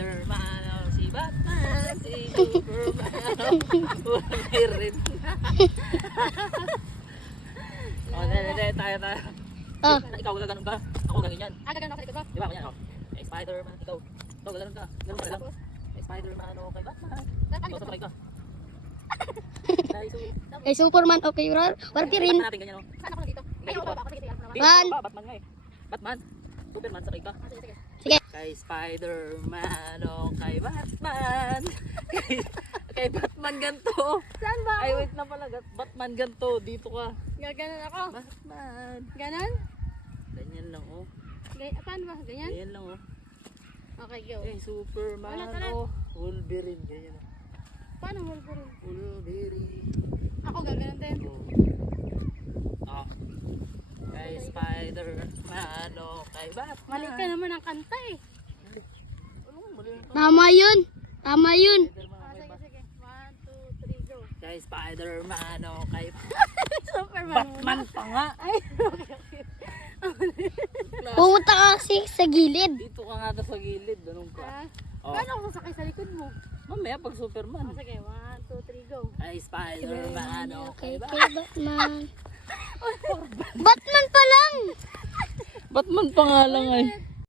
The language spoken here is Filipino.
Spider-Man, oh, si Batman, si Superman, Wolverine. Oh, tayo. Oh. Ikaw gaganon ka, ako ganyan. Gaganon ako sa likod ko. Di ba, ganyan ako. Eh, Spider-Man, ikaw gaganon ka. Ganun ka lang. Eh, Spider-Man, oh, kay Batman. Ikaw sabay ka. Kay Superman, okay, Wolverine. Natin ganyan, oh. Saan ako dito? Ay, ako ba? Ako sige. Batman. Batman nga eh. Batman. Superman, sabay ka. Sige. Sige. Kay Spider-Man, oh, kay Batman. kay Batman ganto. Saan ba? Ay, wait na pala. Batman ganto. Dito ka. Gaganon ako. Batman. Ganon? Ganyan lang, oh. Paano ba? Ganyan? Ganyan lang, oh. Okay, go. Eh, Superman, Ulit. oh. Wolverine, ganyan, oh. Paano Wolverine? Wolverine. Ako gaganon din. Oh. Kay Spider-Man, oh, kay Batman. Mali ka naman ang kanta eh. Tama yun. Tama yun. Sige. 1, 2, 3, go. Kay Spider-Man, oh, kay Superman. Batman pa nga. Ay, okay. Pumunta ka kasi sa gilid. Dito ka nga sa gilid, ganun ka. Oh. Paano ako sasakay sa likod mo? Mamaya pag Superman. Sige, 1, 2, 3, go. Kay Spider-Man, oh, kay Kay Batman. Batman. Batman pa lang. Batman pa nga lang ay.